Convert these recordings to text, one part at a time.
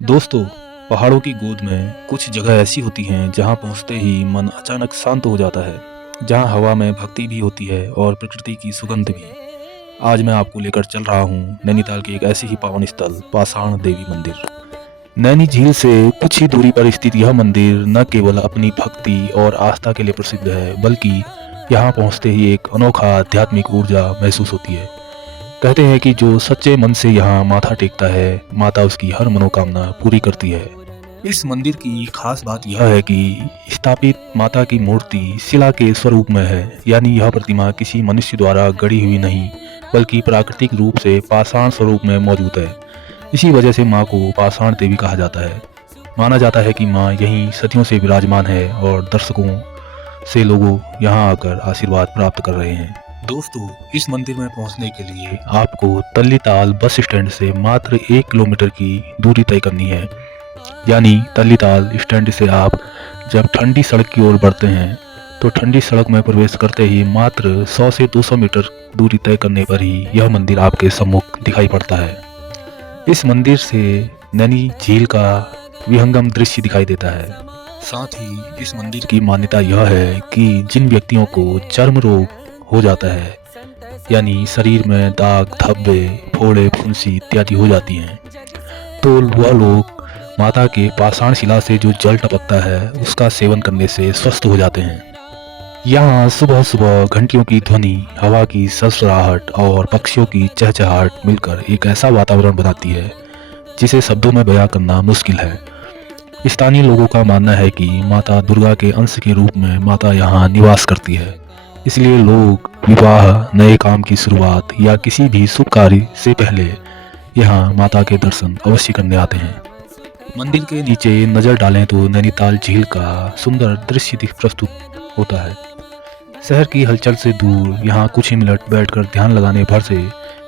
दोस्तों, पहाड़ों की गोद में कुछ जगह ऐसी होती हैं जहां पहुंचते ही मन अचानक शांत हो जाता है, जहां हवा में भक्ति भी होती है और प्रकृति की सुगंध भी। आज मैं आपको लेकर चल रहा हूं नैनीताल के एक ऐसे ही पावन स्थल पाषाण देवी मंदिर। नैनी झील से कुछ ही दूरी पर स्थित यह मंदिर न केवल अपनी भक्ति और आस्था के लिए प्रसिद्ध है, बल्कि यहाँ पहुँचते ही एक अनोखा आध्यात्मिक ऊर्जा महसूस होती है। कहते हैं कि जो सच्चे मन से यहाँ माथा टेकता है, माता उसकी हर मनोकामना पूरी करती है। इस मंदिर की खास बात यह है कि स्थापित माता की मूर्ति शिला के स्वरूप में है, यानी यह प्रतिमा किसी मनुष्य द्वारा गढ़ी हुई नहीं, बल्कि प्राकृतिक रूप से पाषाण स्वरूप में मौजूद है। इसी वजह से माँ को पाषाण देवी कहा जाता है। माना जाता है कि माँ यहीं सदियों से विराजमान है और दर्शकों से लोगों यहाँ आकर आशीर्वाद प्राप्त कर रहे हैं। दोस्तों, इस मंदिर में पहुंचने के लिए आपको तल्लीताल बस स्टैंड से मात्र 1 किलोमीटर की दूरी तय करनी है। यानी तल्लीताल स्टैंड से आप जब ठंडी सड़क की ओर बढ़ते हैं तो ठंडी सड़क में प्रवेश करते ही मात्र 100 से 200 मीटर दूरी तय करने पर ही यह मंदिर आपके सम्मुख दिखाई पड़ता है। इस मंदिर से नैनी झील का विहंगम दृश्य दिखाई देता है। साथ ही इस मंदिर की मान्यता यह है कि जिन व्यक्तियों को चर्म रोग हो जाता है, यानी शरीर में दाग धब्बे फोड़े फुंसी इत्यादि हो जाती हैं, तो वह लोग माता के पाषाण शिला से जो जल टपकता है उसका सेवन करने से स्वस्थ हो जाते हैं। यहाँ सुबह सुबह घंटियों की ध्वनि, हवा की सरसराहट और पक्षियों की चहचहाहट मिलकर एक ऐसा वातावरण बनाती है जिसे शब्दों में बयां करना मुश्किल है। स्थानीय लोगों का मानना है कि माता दुर्गा के अंश के रूप में माता यहाँ निवास करती है, इसलिए लोग विवाह, नए काम की शुरुआत या किसी भी शुभ कार्य से पहले यहाँ माता के दर्शन अवश्य करने आते हैं। मंदिर के नीचे नज़र डालें तो नैनीताल झील का सुंदर दृश्य दिख प्रस्तुत होता है। शहर की हलचल से दूर यहाँ कुछ ही मिनट बैठकर ध्यान लगाने भर से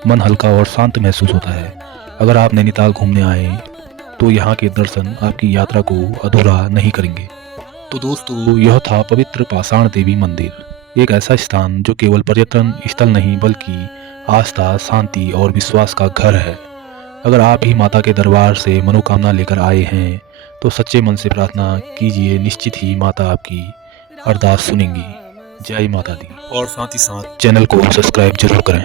मन हल्का और शांत महसूस होता है। अगर आप नैनीताल घूमने आए तो यहाँ के दर्शन आपकी यात्रा को अधूरा नहीं करेंगे। तो दोस्तों, यह था पवित्र पाषाण देवी मंदिर, एक ऐसा स्थान जो केवल पर्यटन स्थल नहीं बल्कि आस्था, शांति और विश्वास का घर है। अगर आप भी माता के दरबार से मनोकामना लेकर आए हैं तो सच्चे मन से प्रार्थना कीजिए, निश्चित ही माता आपकी अरदास सुनेंगी। जय माता दी। और साथ ही साथ चैनल को सब्सक्राइब जरूर करें।